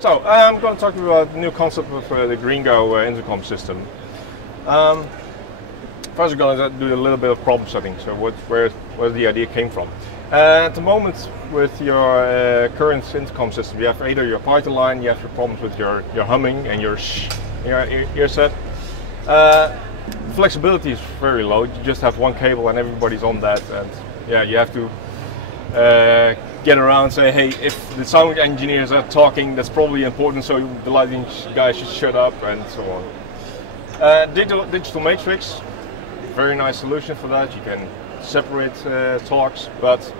So I'm going to talk about the new concept of the Green-Go intercom system. First, we're going to do a little bit of problem setting. So where the idea came from. At the moment, with your current intercom system, you have either your party line, you have your problems with your humming and your ear set. Flexibility is very low. You just have one cable and everybody's on that, and yeah, you have to get around and say, hey, if the sound engineers are talking, that's probably important, so the lighting guy should shut up, and so on. Digital matrix, very nice solution for that. You can separate talks, but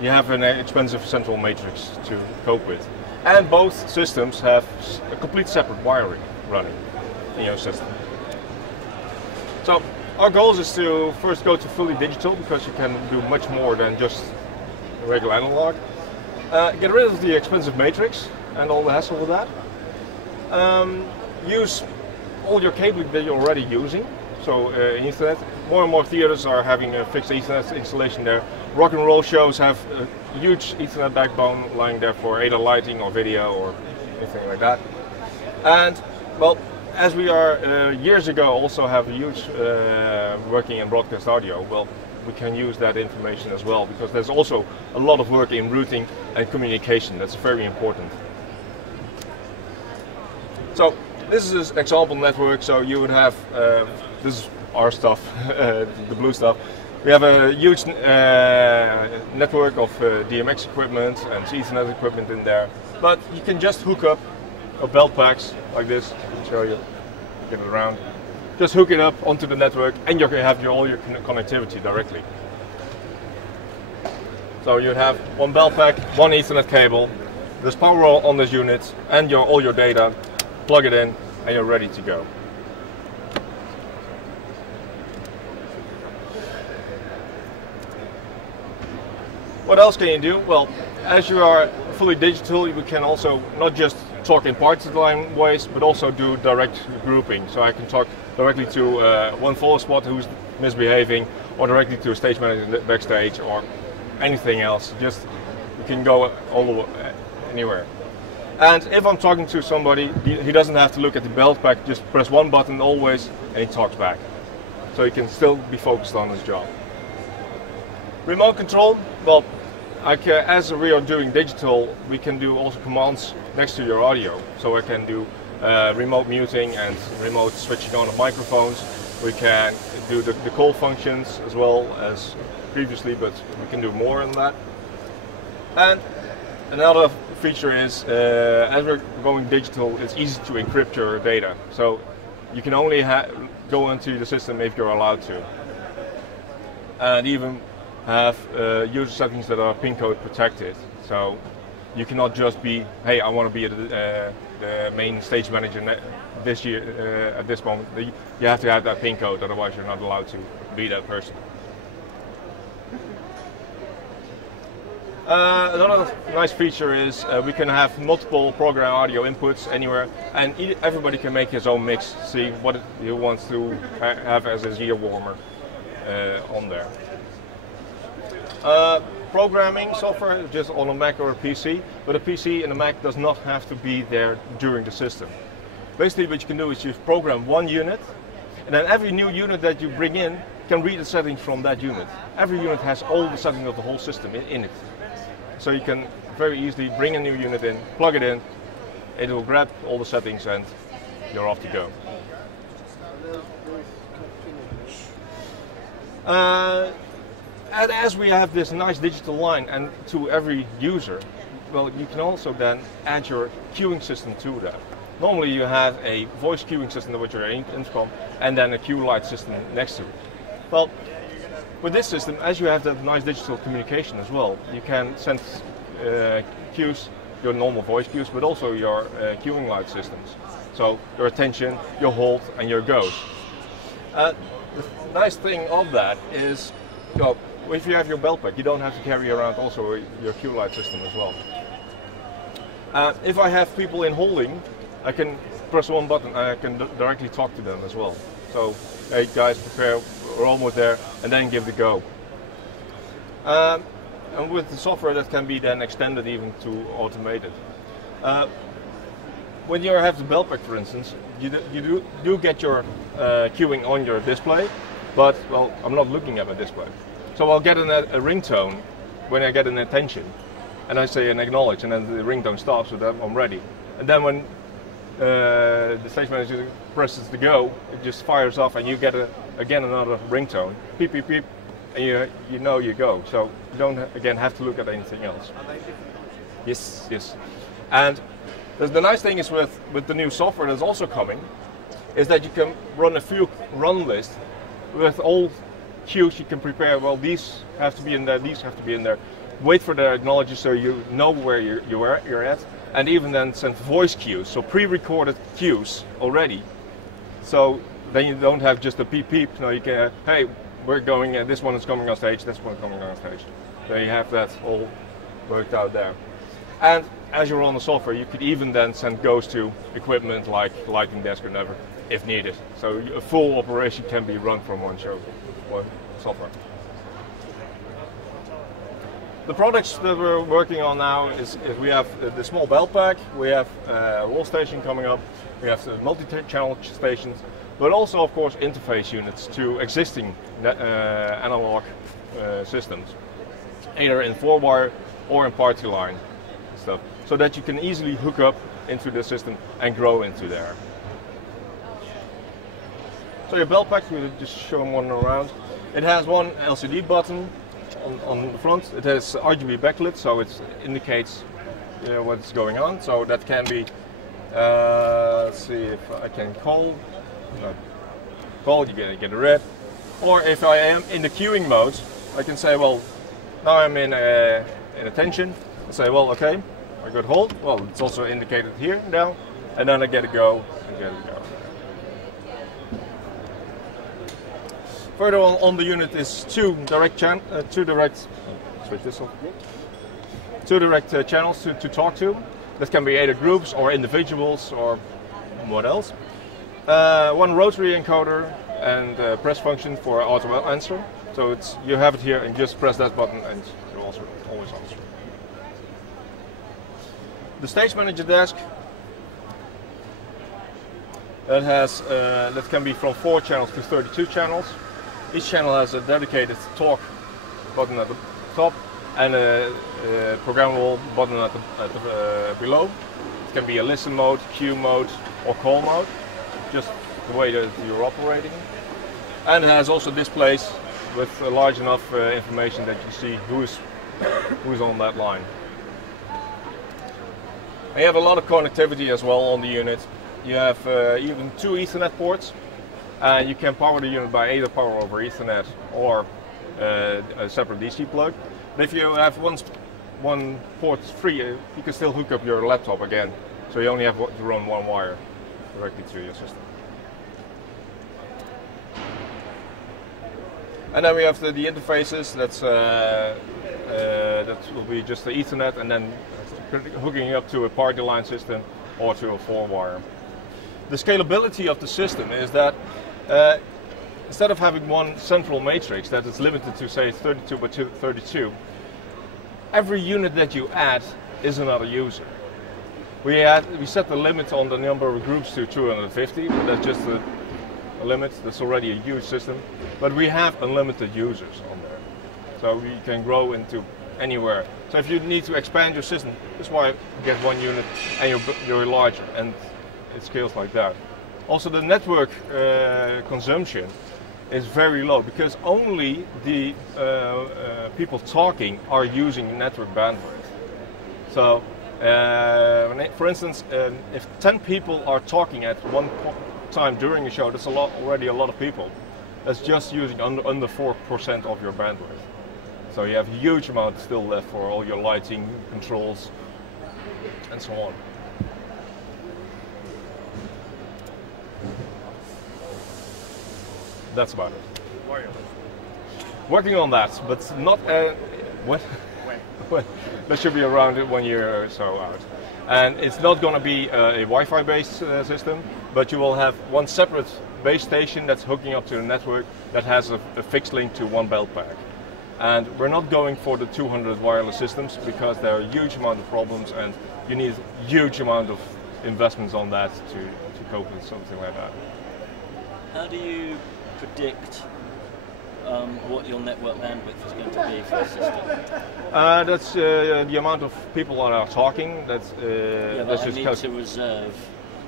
you have an expensive central matrix to cope with. And both systems have a complete separate wiring running in your system. So our goal is to first go to fully digital, because you can do much more than just regular analog. Get rid of the expensive matrix and all the hassle with that. Use all your cabling that you're already using. So Ethernet. More and more theaters are having a fixed Ethernet installation there. Rock and roll shows have a huge Ethernet backbone lying there for either lighting or video or anything like that. And well, as we are years ago also have a huge working in broadcast audio, well, we can use that information as well, because there's also a lot of work in routing and communication. That's very important. So this is an example network. So you would have, this is our stuff, the blue stuff. We have a huge network of DMX equipment and Ethernet equipment in there. But you can just hook up a belt packs like this. I'll show you, get it around. Just hook it up onto the network, and you can have all your connectivity directly. So you have one belt pack, one Ethernet cable. There's power on this unit, and all your data. Plug it in, and you're ready to go. What else can you do? Well, as you are fully digital, we can also not just talk in party line ways, but also do direct grouping. So I can talk directly to one follow spot who's misbehaving, or directly to a stage manager backstage, or anything else. Just you can go anywhere. And if I'm talking to somebody, he doesn't have to look at the belt pack. Just press one button always, and he talks back. So he can still be focused on his job. Remote control. Well, as we are doing digital, we can do also commands next to your audio. So I can do remote muting and remote switching on of microphones. We can do the call functions as well as previously, but we can do more than that. And another feature is, as we're going digital, it's easy to encrypt your data. So you can only go into the system if you're allowed to. And even have user settings that are PIN code protected. So you cannot just be, hey, I want to be the main stage manager this year at this moment. You have to have that PIN code, otherwise you're not allowed to be that person. Another nice feature is we can have multiple program audio inputs anywhere, and everybody can make his own mix, see what he wants to have as his ear warmer on there. Programming software just on a Mac or a PC, but a PC and a Mac does not have to be there during the system. Basically what you can do is you program one unit, and then every new unit that you bring in can read the settings from that unit. Every unit has all the settings of the whole system in it. So you can very easily bring a new unit in, plug it in, it will grab all the settings, and you're off to go. And as we have this nice digital line and to every user, well, you can also then add your queuing system to that. Normally you have a voice queuing system with your intercom and then a queue light system next to it. Well, with this system, as you have that nice digital communication as well, you can send cues, your normal voice cues, but also your queuing light systems. So your attention, your hold, and your goes. The nice thing of that is, well, if you have your belt pack, you don't have to carry around also your cue light system as well. If I have people in holding, I can press one button and I can directly talk to them as well. So, hey guys, prepare, we're almost there, and then give the go. And with the software that can be then extended even to automated. when you have the belt pack, for instance, you do get your queuing on your display, but well, I'm not looking at my display. So I'll get a ringtone when I get an attention, and I say an acknowledge, and then the ringtone stops, so that I'm ready. And then when the stage manager presses the go, it just fires off, and you get again another ringtone, beep beep beep, and you know you go. So you don't again have to look at anything else. Yes, yes. And the nice thing is with the new software that's also coming, is that you can run a full run list with all queues you can prepare. Well, these have to be in there, these have to be in there. Wait for the acknowledge so you know where you're at, and even then send voice cues, so pre-recorded cues already. So then you don't have just a beep beep. No, you can hey, we're going. This one is coming on stage. This one is coming on stage. So you have that all worked out there. And as you run the software, you could even then send goes to equipment like lighting desk or whatever, if needed. So a full operation can be run from one software. The products that we're working on now is we have the small belt pack, we have a wall station coming up, we have the multi-channel stations, but also of course interface units to existing analog systems, either in 4-wire or in party line stuff, so that you can easily hook up into the system and grow into there. So your belt pack, we'll just show them one around. It has one LCD button on the front. It has RGB backlit, so it indicates what's going on. So that can be, let's see if I can call. Call, you get a red. Or if I am in the queuing mode, I can say, well, now I'm in attention. I say, well, okay, I got hold. Well, it's also indicated here now, and then I get a go and get a go. Further on the unit is two direct channels to talk to. That can be either groups or individuals or what else. One rotary encoder and press function for auto answer. So you have it here and just press that button and you'll also always answer. The stage manager desk that can be from 4 channels to 32 channels. Each channel has a dedicated talk button at the top and a programmable button at the below. It can be a listen mode, queue mode, or call mode, just the way that you're operating. And it has also displays with large enough information that you see who's on that line. And you have a lot of connectivity as well on the unit. You have even 2 Ethernet ports. And you can power the unit by either power over Ethernet or a separate DC plug. But if you have one port free, you can still hook up your laptop again. So you only have to run one wire directly to your system. And then we have the interfaces. That will be just the Ethernet, and then hooking up to a party line system or to a 4-wire. The scalability of the system is that instead of having one central matrix that is limited to say 32 by 32, every unit that you add is another user. We set the limit on the number of groups to 250, but that's just a limit. That's already a huge system, but we have unlimited users on there, so we can grow into anywhere. So if you need to expand your system, that's why you get one unit and you're larger, and it scales like that. Also, the network consumption is very low because only the people talking are using network bandwidth. So, for instance, if 10 people are talking at one time during a show, that's already a lot of people. That's just using under 4% of your bandwidth. So you have a huge amount still left for all your lighting, controls, and so on. That's about it. Working on that, but not that should be around 1 year or so out. And it's not going to be a Wi-Fi based system, but you will have one separate base station that's hooking up to the network that has a fixed link to one belt pack. And we're not going for the 200 wireless systems because there are a huge amount of problems and you need a huge amount of investments on that to cope with something like that. How do you predict what your network bandwidth is going to be for the system? That's the amount of people that are talking. That's I need to reserve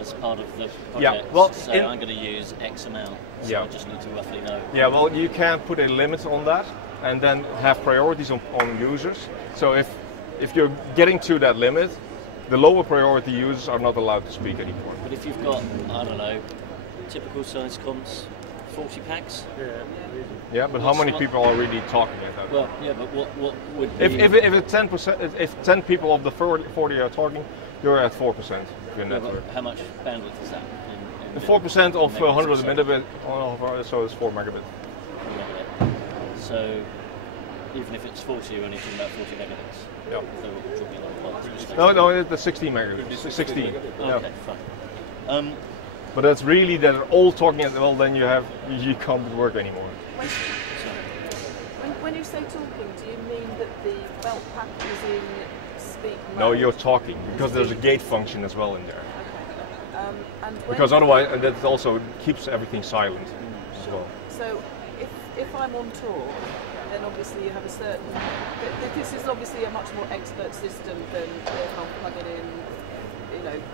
as part of the project. Yeah, well, say I'm going to use X amount. So I just need to roughly know. Yeah, well, you can put a limit on that, and then have priorities on users. So if you're getting to that limit, the lower priority users are not allowed to speak anymore. But if you've got, I don't know, typical size comms, 40 packs. Yeah, but how many people are really talking at that? Well, yeah, but what would be... If 10 people of the 40 are talking, you're at 4% of your network. How much bandwidth is that? The 4% of 100 megabit, so it's 4 megabit. So even if it's 40, you're only talking about 40 megabits. Yeah. So it would be like No, it's 16 megabits. 16. Okay, yeah. fine. But that's really that they're all talking at well, then you can't work anymore. When you say talking, do you mean that the belt pack is in speak mode? No, you're talking because there's a gate function as well in there. Okay. And because otherwise, that also keeps everything silent as well. So if I'm on tour, then obviously you have a certain. This is obviously a much more expert system than if I'm plugging in,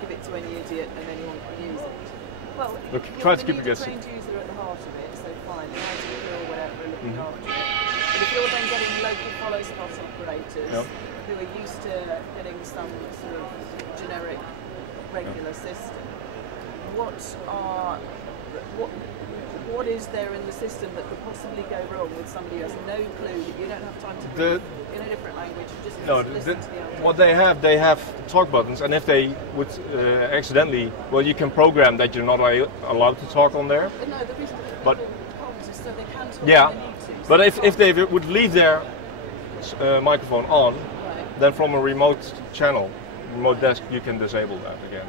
give it to any idiot and anyone can use it. Well, look, try to keep a trained user at the heart of it, so fine, the IT or whatever, looking after it. But if you're then getting local follow spot operators who are used to getting some sort of generic, regular system, what is there in the system that could possibly go wrong with somebody who has no clue, that you don't have time to read in a different language, just listen to the audio? What they have talk buttons, and if they would accidentally, well, you can program that you're not allowed to talk on there. No, the reason but comms is so they can talk yeah, on the YouTube. but if they would leave their microphone on, then from a remote channel, remote desk, you can disable that again.